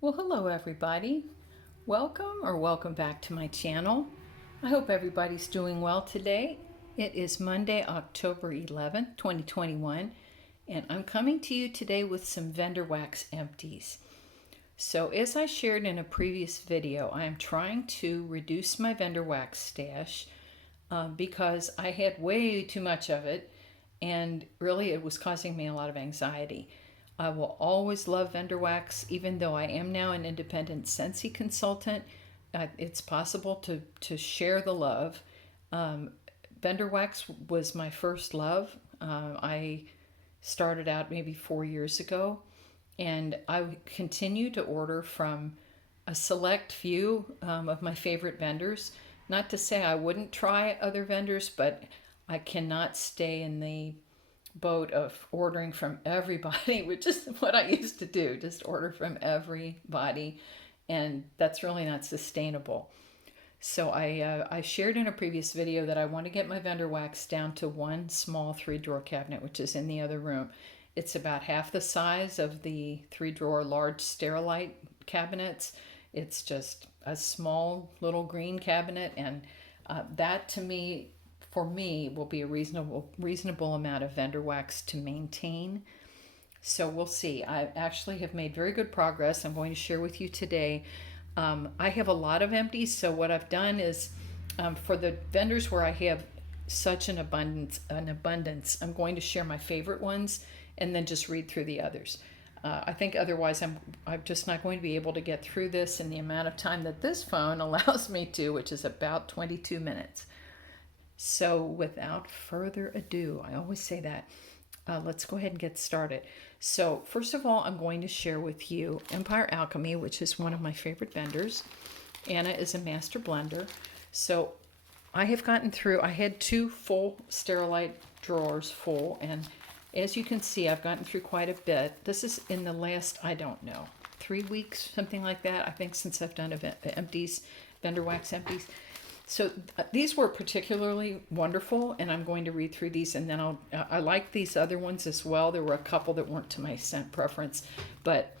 Well, hello everybody. Welcome back to my channel. I hope everybody's doing well today. It is Monday, October 11th, 2021, and I'm coming to you today with some vendor wax empties. So as I shared in a previous video, I am trying to reduce my vendor wax stash because I had way too much of it, and really it was causing me a lot of anxiety. I will always love vendor wax, even though I am now an independent Scentsy consultant. It's possible to share the love. Vendor wax was my first love. I started out maybe 4 years ago, and I continue to order from a select few of my favorite vendors. Not to say I wouldn't try other vendors, but I cannot stay in the boat of ordering from everybody, which is what I used to do, just order from everybody, and that's really not sustainable. So I shared in a previous video that I want to get my vendor wax down to one small 3-drawer cabinet, which is in the other room. It's about half the size of the 3-drawer large Sterilite cabinets. It's just a small little green cabinet, and that to me, for me, will be a reasonable amount of vendor wax to maintain. So we'll see. I actually have made very good progress. I'm going to share with you today. I have a lot of empties, so what I've done is for the vendors where I have such an abundance, I'm going to share my favorite ones and then just read through the others. I think otherwise I'm just not going to be able to get through this in the amount of time that this phone allows me to, which is about 22 minutes. So without further ado, I always say that, let's go ahead and get started. So first of all, I'm going to share with you Empire Alchemy, which is one of my favorite vendors. Anna is a master blender. So I have gotten through, I had 2 full Sterilite drawers full, and as you can see, I've gotten through quite a bit. This is in the last, I don't know, 3 weeks, something like that, I think, since I've done empties, vendor wax empties. So these were particularly wonderful, and I'm going to read through these, and then I like these other ones as well. There were a couple that weren't to my scent preference, but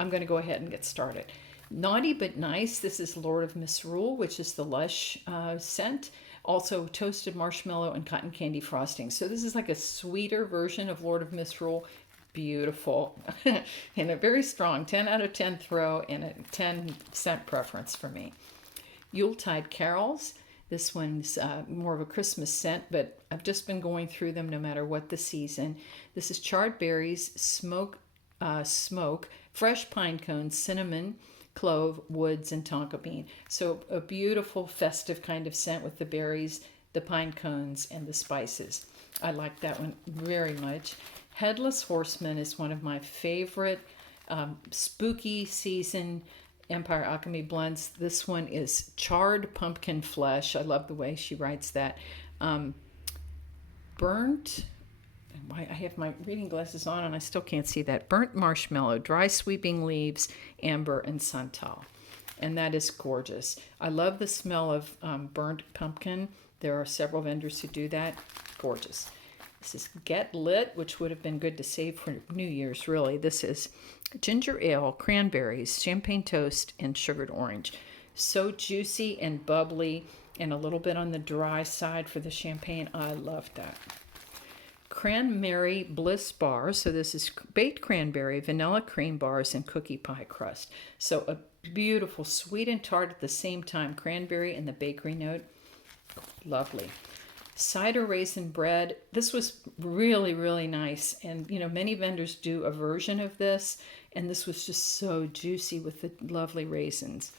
I'm going to go ahead and get started. Naughty but Nice. This is Lord of Misrule, which is the Lush scent. Also toasted marshmallow and cotton candy frosting. So this is like a sweeter version of Lord of Misrule. Beautiful and a very strong 10 out of 10 throw and a 10 scent preference for me. Yuletide Carols. This one's more of a Christmas scent, but I've just been going through them no matter what the season. This is charred berries, smoke, fresh pine cones, cinnamon, clove, woods, and tonka bean. So a beautiful festive kind of scent with the berries, the pine cones, and the spices. I like that one very much. Headless Horseman is one of my favorite spooky season Empire Alchemy blends. This one is charred pumpkin flesh. I love the way she writes that. Burnt, I have my reading glasses on and I still can't see that. Burnt marshmallow, dry sweeping leaves, amber, and santal. And that is gorgeous. I love the smell of burnt pumpkin. There are several vendors who do that. Gorgeous. This is Get Lit, which would have been good to save for New Year's, really. This is ginger ale, cranberries, champagne toast, and sugared orange. So juicy and bubbly and a little bit on the dry side for the champagne. I love that. Cranberry Bliss Bar. So this is baked cranberry, vanilla cream bars, and cookie pie crust. So a beautiful sweet and tart at the same time. Cranberry and the bakery note. Lovely. Cider raisin bread. This was really, really nice. And, you know, many vendors do a version of this. And this was just so juicy with the lovely raisins.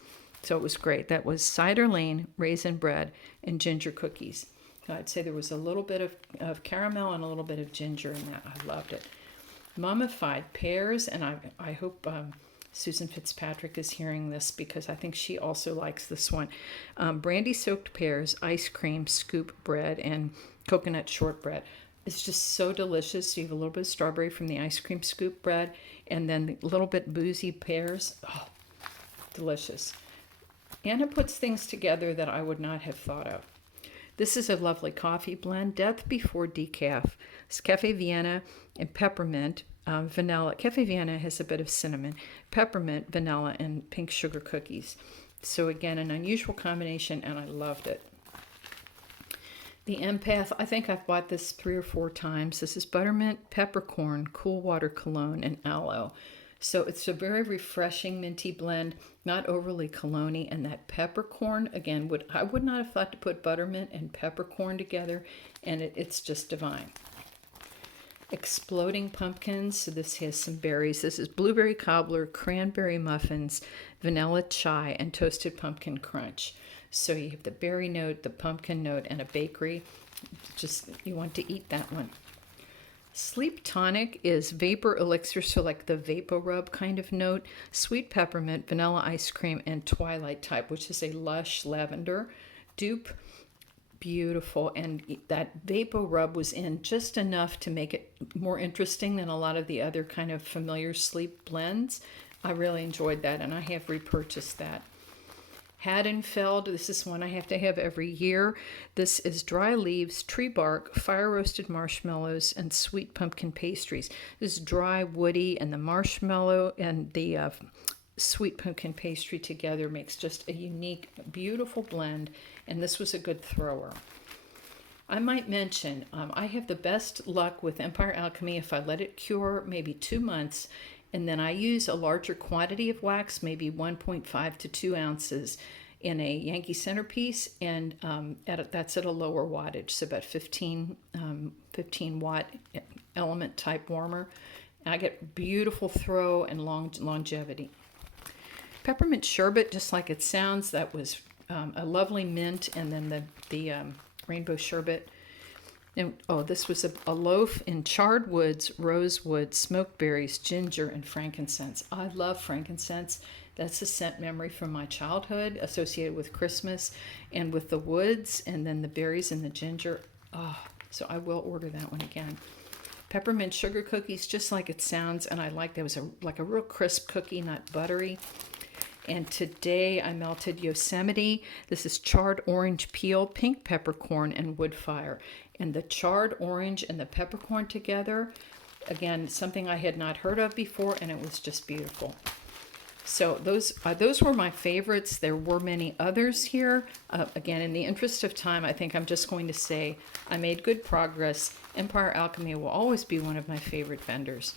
So it was great. That was cider lane, raisin bread, and ginger cookies. I'd say there was a little bit of caramel and a little bit of ginger in that. I loved it. Mummified pears. And I hope Susan Fitzpatrick is hearing this because I think she also likes this one. Brandy-soaked pears, ice cream, scoop bread, and coconut shortbread. It's just so delicious. You have a little bit of strawberry from the ice cream scoop bread and then a little bit boozy pears. Oh, delicious. Anna puts things together that I would not have thought of. This is a lovely coffee blend, Death Before Decaf. It's Cafe Vienna and peppermint vanilla. Cafe Vienna has a bit of cinnamon, peppermint, vanilla, and pink sugar cookies. So again, an unusual combination, and I loved it. The Empath, I think I've bought this 3 or 4 times. This is buttermint, peppercorn, cool water cologne, and aloe. So it's a very refreshing minty blend, not overly cologne-y. And that peppercorn, again, I would not have thought to put buttermint and peppercorn together, and it's just divine. Exploding pumpkins, so this has some berries. This is blueberry cobbler, cranberry muffins, vanilla chai, and toasted pumpkin crunch. So you have the berry note, the pumpkin note, and a bakery. Just, you want to eat that one. Sleep Tonic is vapor elixir, so like the Vapor Rub kind of note. Sweet peppermint, vanilla ice cream, and twilight type, which is a lush lavender dupe. Beautiful. And that Vapor Rub was in just enough to make it more interesting than a lot of the other kind of familiar sleep blends. I really enjoyed that, and I have repurchased that. Haddonfeld, this is one I have to have every year. This is dry leaves, tree bark, fire roasted marshmallows, and sweet pumpkin pastries. This is dry, woody, and the marshmallow and the sweet pumpkin pastry together makes just a unique, beautiful blend, and this was a good thrower. I might mention, I have the best luck with Empire Alchemy if I let it cure maybe 2 months, and then I use a larger quantity of wax, maybe 1.5 to 2 ounces in a Yankee centerpiece, and that's at a lower wattage, so about 15 watt element type warmer. I get beautiful throw and longevity. Peppermint sherbet, just like it sounds, that was a lovely mint, and then the rainbow sherbet. And this was a loaf in charred woods, rosewood, smoked berries, ginger, and frankincense. I love frankincense. That's a scent memory from my childhood associated with Christmas and with the woods, and then the berries and the ginger. So I will order that one again. Peppermint sugar cookies, just like it sounds, and I like that. It was like a real crisp cookie, not buttery. And today I melted Yosemite. This is charred orange peel, pink peppercorn, and wood fire. And the charred orange and the peppercorn together, again, something I had not heard of before, and it was just beautiful. So those were my favorites. There were many others here. Again, in the interest of time, I think I'm just going to say I made good progress. Empire Alchemy will always be one of my favorite vendors.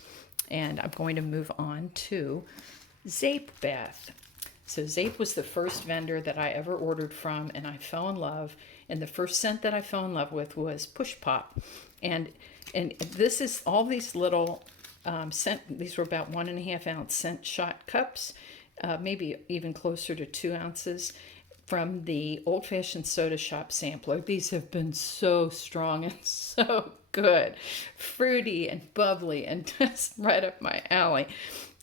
And I'm going to move on to Zape Bath. So Zape was the first vendor that I ever ordered from, and I fell in love. And the first scent that I fell in love with was Push Pop. And this is all these little scent, these were about 1.5 ounce scent shot cups, maybe even closer to 2 ounces, from the Old Fashioned Soda Shop sampler. These have been so strong and so good, fruity and bubbly, and just right up my alley.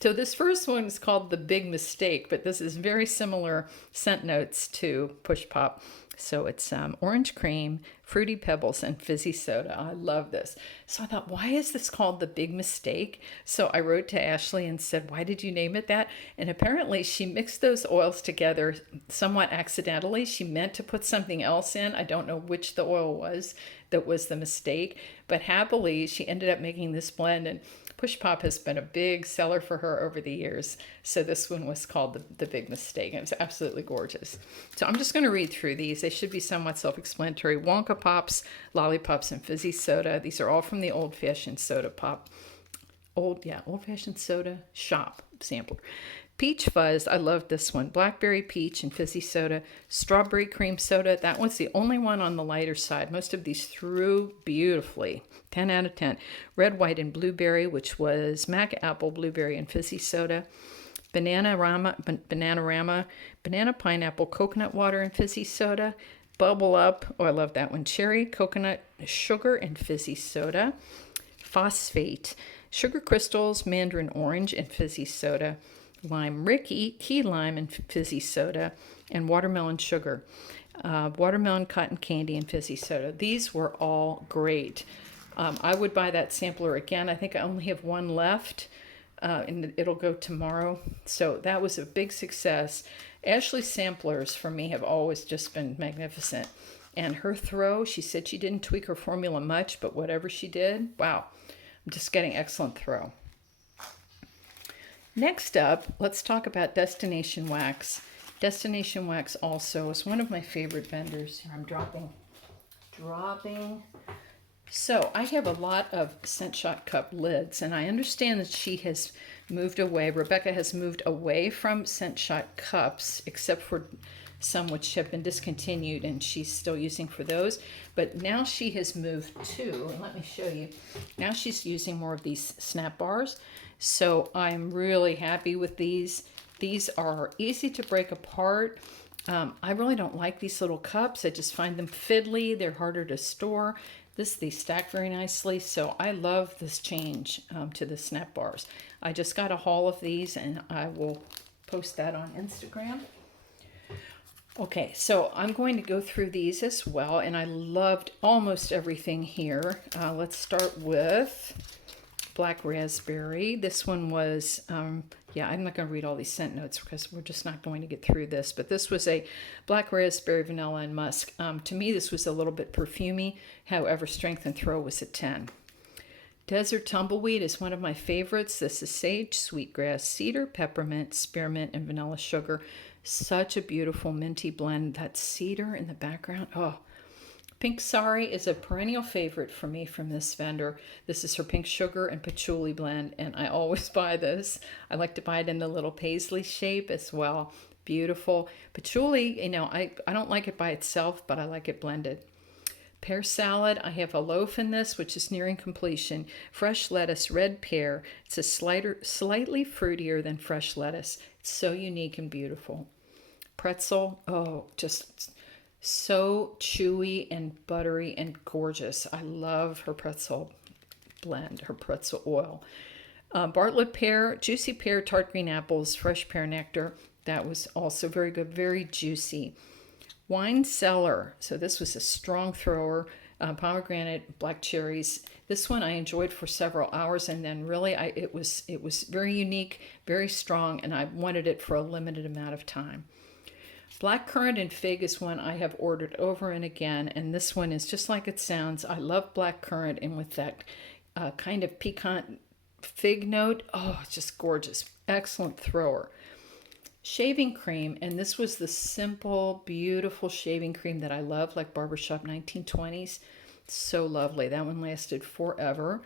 So this first one is called The Big Mistake, but this is very similar scent notes to Push Pop. So it's orange cream, fruity pebbles, and fizzy soda. I love this. So I thought, why is this called The Big Mistake? So I wrote to Ashley and said, why did you name it that? And apparently she mixed those oils together somewhat accidentally. She meant to put something else in. I don't know which the oil was that was the mistake, but happily she ended up making this blend, and Push Pop has been a big seller for her over the years. So this one was called the Big Mistake, and it was absolutely gorgeous. So I'm just going to read through these. They should be somewhat self-explanatory. Wonka Pops, Lollipops, and Fizzy Soda. These are all from the Old Fashioned Soda Pop. Old Fashioned Soda Shop sampler. Peach Fuzz, I love this one. Blackberry Peach and Fizzy Soda. Strawberry Cream Soda, that one's the only one on the lighter side. Most of these threw beautifully. 10 out of 10. Red, White, and Blueberry, which was Mac Apple, Blueberry, and Fizzy Soda. Bananarama, Banana Pineapple, Coconut Water, and Fizzy Soda. Bubble Up, I love that one. Cherry, Coconut, Sugar, and Fizzy Soda. Phosphate, Sugar Crystals, Mandarin Orange, and Fizzy Soda. Lime Ricky, Key Lime, and Fizzy Soda. And Watermelon Sugar. Watermelon Cotton Candy, and Fizzy Soda. These were all great. I would buy that sampler again. I think I only have one left, and it'll go tomorrow. So that was a big success. Ashley's samplers for me have always just been magnificent. And her throw, she said she didn't tweak her formula much, but whatever she did, wow, I'm just getting excellent throw. Next up, let's talk about Destination Wax. Destination Wax also is one of my favorite vendors. Here, I'm dropping. So I have a lot of Scent Shot cup lids, and I understand that she has moved away. Rebecca has moved away from Scent Shot cups, except for some which have been discontinued, and she's still using for those. But now she has moved to, and let me show you, now she's using more of these snap bars. So I'm really happy with these. These are easy to break apart. I really don't like these little cups. I just find them fiddly. They're harder to store. They stack very nicely. So I love this change to the snap bars. I just got a haul of these, and I will post that on Instagram. Okay, so I'm going to go through these as well, and I loved almost everything here. Let's start with Black Raspberry. This one was, yeah, I'm not going to read all these scent notes because we're just not going to get through this, but this was a Black Raspberry, Vanilla, and Musk. To me, this was a little bit perfumey. However, strength and throw was a 10. Desert Tumbleweed is one of my favorites. This is sage, sweetgrass, cedar, peppermint, spearmint, and vanilla sugar. Such a beautiful minty blend. That cedar in the background. Oh, Pink Sari is a perennial favorite for me from this vendor. This is her pink sugar and patchouli blend, and I always buy this. I like to buy it in the little paisley shape as well. Beautiful. Patchouli, you know, I don't like it by itself, but I like it blended. Pear salad, I have a loaf in this, which is nearing completion. Fresh lettuce, red pear. It's a slightly fruitier than fresh lettuce. It's so unique and beautiful. Pretzel, oh, just so chewy and buttery and gorgeous. I love her pretzel blend, her pretzel oil. Bartlett pear, juicy pear, tart green apples, fresh pear nectar. That was also very good, very juicy. Wine cellar, so this was a strong thrower. Pomegranate, black cherries. This one I enjoyed for several hours, and then really it was very unique, very strong, and I wanted it for a limited amount of time. Blackcurrant and Fig is one I have ordered over and again, and this one is just like it sounds. I love blackcurrant, and with that kind of piquant fig note, oh, it's just gorgeous. Excellent thrower. Shaving cream, and this was the simple, beautiful shaving cream that I love, like Barbershop 1920s. So lovely. That one lasted forever.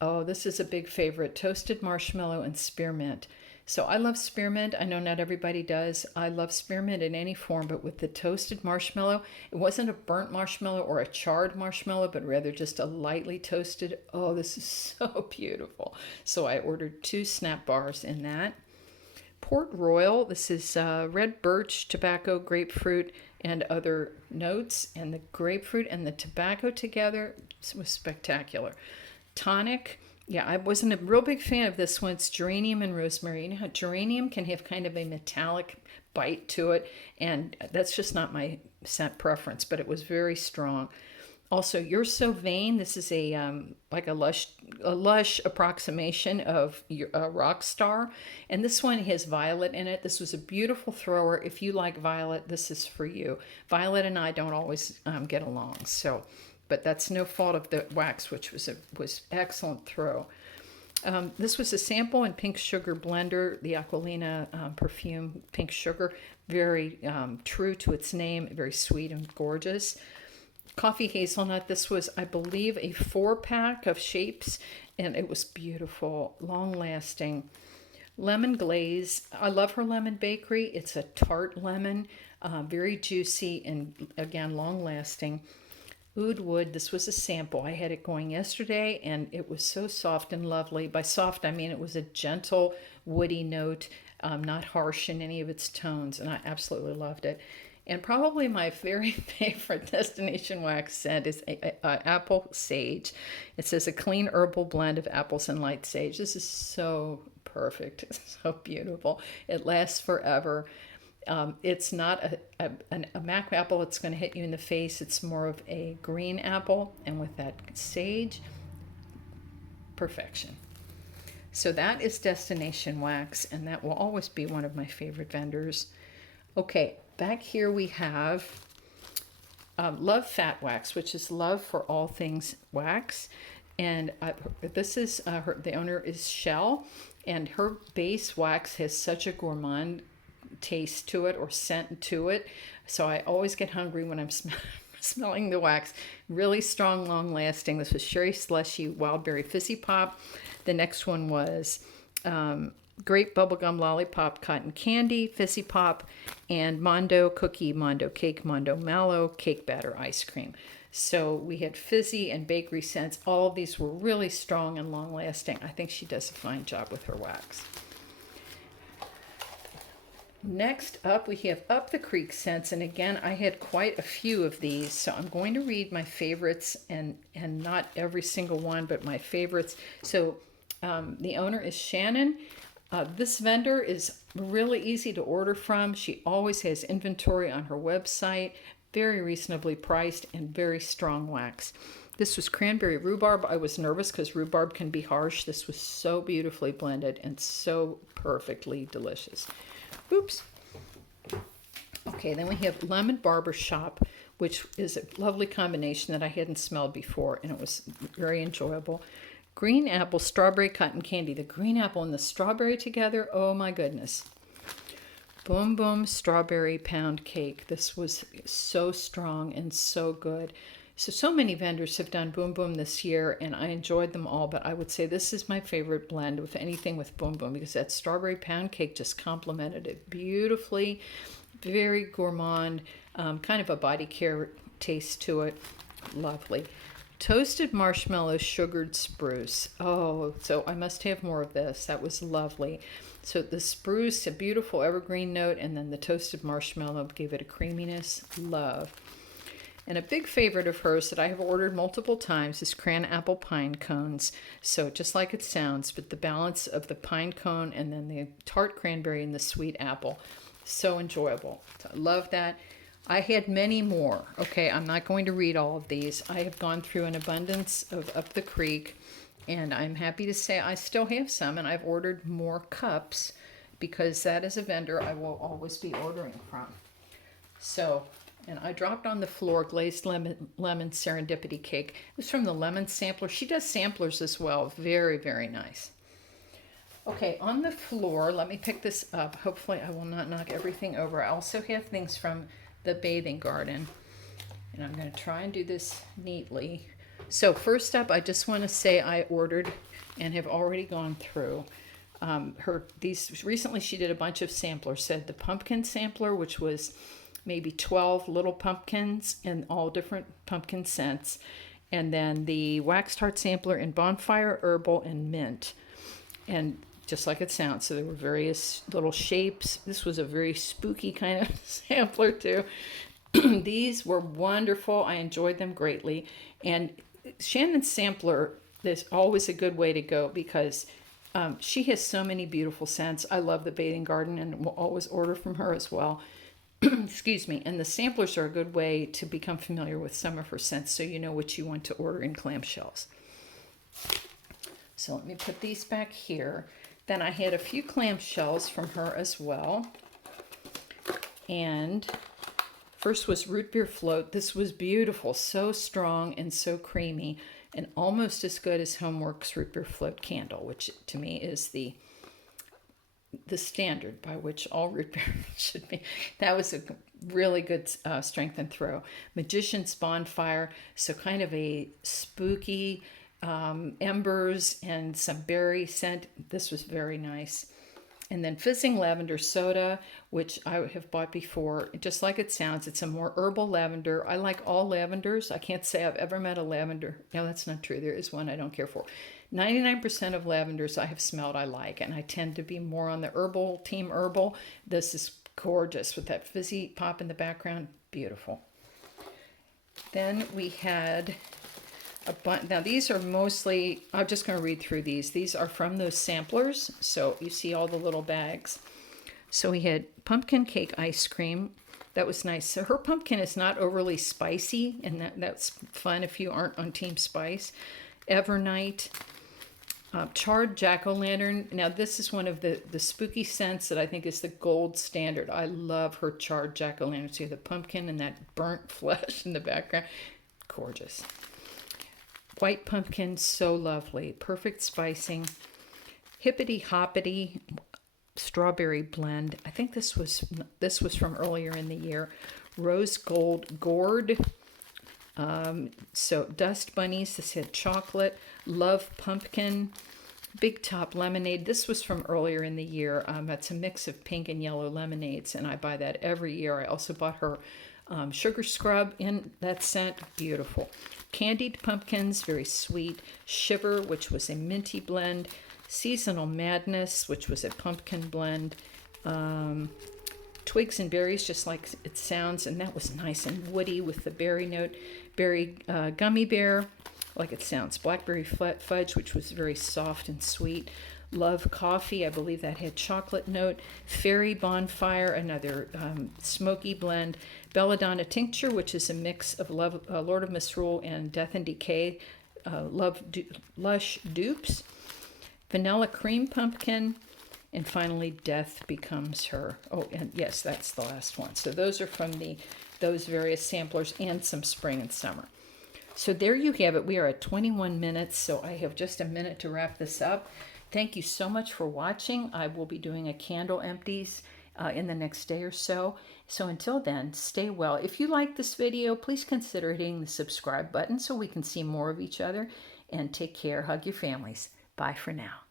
Oh, this is a big favorite. Toasted marshmallow and spearmint. So I love spearmint. I know not everybody does. I love spearmint in any form, but with the toasted marshmallow, it wasn't a burnt marshmallow or a charred marshmallow, but rather just a lightly toasted. Oh, this is so beautiful. So I ordered 2 snap bars in that. Port Royal, this is red birch, tobacco, grapefruit, and other notes. And the grapefruit and the tobacco together was spectacular. Tonic, yeah, I wasn't a real big fan of this one. It's geranium and rosemary. You know how geranium can have kind of a metallic bite to it, and that's just not my scent preference, but it was very strong. Also, You're So Vain. This is a like a lush approximation of Rockstar, and this one has violet in it. This was a beautiful thrower. If you like violet, this is for you. Violet and I don't always get along, so, but that's no fault of the wax, which was excellent throw. This was a sample in Pink Sugar Blender, the Aquilina perfume Pink Sugar. Very true to its name, very sweet and gorgeous. Coffee hazelnut, this was, I believe, a 4-pack of shapes, and it was beautiful, long-lasting. Lemon glaze, I love her lemon bakery. It's a tart lemon, very juicy and, again, long-lasting. Oud Wood, this was a sample. I had it going yesterday, and it was so soft and lovely. By soft, I mean it was a gentle, woody note, not harsh in any of its tones, and I absolutely loved it. And probably my very favorite Destination Wax scent is apple sage. It says a clean herbal blend of apples and light sage. This is so perfect. It's so beautiful. It lasts forever. It's not a mac apple that's going to hit you in the face. It's more of a green apple. And with that sage, perfection. So that is Destination Wax, and that will always be one of my favorite vendors. Okay. Back here we have Love Fat Wax, which is love for all things wax. And this is, the owner is Shell. And her base wax has such a gourmand taste to it or scent to it. So I always get hungry when I'm smelling the wax. Really strong, long lasting. This was Sherry Slushy Wildberry Fizzy Pop. The next one was Grape Bubblegum Lollipop Cotton Candy Fizzy Pop, and Mondo Cookie, Mondo Cake, Mondo Mallow Cake Batter Ice Cream. So we had fizzy and bakery scents. All of these were really strong and long lasting. I think she does a fine job with her wax. Next up, we have Up the Creek scents, and again, I had quite a few of these, so I'm going to read my favorites, and not every single one, but my favorites. So the owner is Shannon. This vendor is really easy to order from. She always has inventory on her website, very reasonably priced, and very strong wax. This was Cranberry Rhubarb. I was nervous because rhubarb can be harsh. This was so beautifully blended and so perfectly delicious. Oops. Okay, then we have Lemon Barbershop, which is a lovely combination that I hadn't smelled before, and it was very enjoyable. Green Apple Strawberry Cotton Candy. The green apple and the strawberry together, oh my goodness. Boom Boom Strawberry Pound Cake. This was so strong and so good. So many vendors have done Boom Boom this year, and I enjoyed them all, but I would say this is my favorite blend with anything with Boom Boom, because that strawberry pound cake just complemented it beautifully. Very gourmand, kind of a body care taste to it. Lovely. Toasted Marshmallow Sugared Spruce. Oh, so I must have more of this. That was lovely. So the spruce, a beautiful evergreen note, and then the toasted marshmallow gave it a creaminess. Love. And a big favorite of hers that I have ordered multiple times is Cran Apple Pine Cones. So just like it sounds, but the balance of the pine cone and then the tart cranberry and the sweet apple. So enjoyable. So I love that. I had many more. Okay, I'm not going to read all of these. I have gone through an abundance of Up the Creek, and I'm happy to say I still have some, and I've ordered more cups because that is a vendor I will always be ordering from. So, and I dropped on the floor Glazed Lemon Serendipity Cake. It was from the Lemon Sampler. She does samplers as well. Very, very nice. Okay, on the floor, let me pick this up. Hopefully I will not knock everything over. I also have things from the Bathing Garden, and I'm going to try and do this neatly. So first up, I just want to say I ordered and have already gone through recently. She did a bunch of samplers. Said the pumpkin sampler, which was maybe 12 little pumpkins in all different pumpkin scents, and then the wax tart sampler in bonfire, herbal, and mint. And just like it sounds, so there were various little shapes. This was a very spooky kind of sampler too. These were wonderful. I enjoyed them greatly. And Shannon's sampler is always a good way to go because she has so many beautiful scents. I love the Bathing Garden and will always order from her as well. Excuse me. And the samplers are a good way to become familiar with some of her scents so you know what you want to order in clamshells. So let me put these back here. Then I had a few clamshells from her as well. And first was Root Beer Float. This was beautiful, so strong and so creamy, and almost as good as Homeworks Root Beer Float Candle, which to me is the standard by which all root beer should be. That was a really good strength and throw. Magician's Bonfire, so kind of a spooky embers and some berry scent. This was very nice. And then Fizzing Lavender Soda, which I have bought before. Just like it sounds, it's a more herbal lavender. I like all lavenders. I can't say I've ever met a lavender. No, that's not true. There is one I don't care for. 99% of lavenders I have smelled I like, and I tend to be more on the herbal, team herbal. This is gorgeous with that fizzy pop in the background. Beautiful. Then we had now these are mostly, I'm just going to read through these. These are from those samplers, so you see all the little bags. So we had pumpkin cake ice cream. That was nice. So her pumpkin is not overly spicy, and that's fun if you aren't on Team Spice. Evernight. Charred jack-o'-lantern. Now this is one of the spooky scents that I think is the gold standard. I love her charred jack-o'-lantern. See the pumpkin and that burnt flesh in the background. Gorgeous. White pumpkin, so lovely. Perfect spicing. Hippity Hoppity Strawberry Blend. I think this was from earlier in the year. Rose Gold Gourd. So Dust Bunnies. This had chocolate. Love Pumpkin. Big Top Lemonade. This was from earlier in the year. It's a mix of pink and yellow lemonades, and I buy that every year. I also bought her sugar scrub in that scent. Beautiful. Candied Pumpkins, very sweet. Shiver, which was a minty blend. Seasonal Madness, which was a pumpkin blend. Twigs and Berries, just like it sounds, and that was nice and woody with the berry note. Berry Gummy Bear, like it sounds. Blackberry Fudge, which was very soft and sweet. Love Coffee, I believe that had chocolate note. Fairy Bonfire, another smoky blend. Belladonna Tincture, which is a mix of Lord of Misrule and Death and Decay. Lush Dupes. Vanilla Cream Pumpkin. And finally, Death Becomes Her. Oh, and yes, that's the last one. So those are from those various samplers and some spring and summer. So there you have it. We are at 21 minutes, so I have just a minute to wrap this up. Thank you so much for watching. I will be doing a candle empties in the next day or so. So until then, stay well. If you like this video, please consider hitting the subscribe button so we can see more of each other. And take care. Hug your families. Bye for now.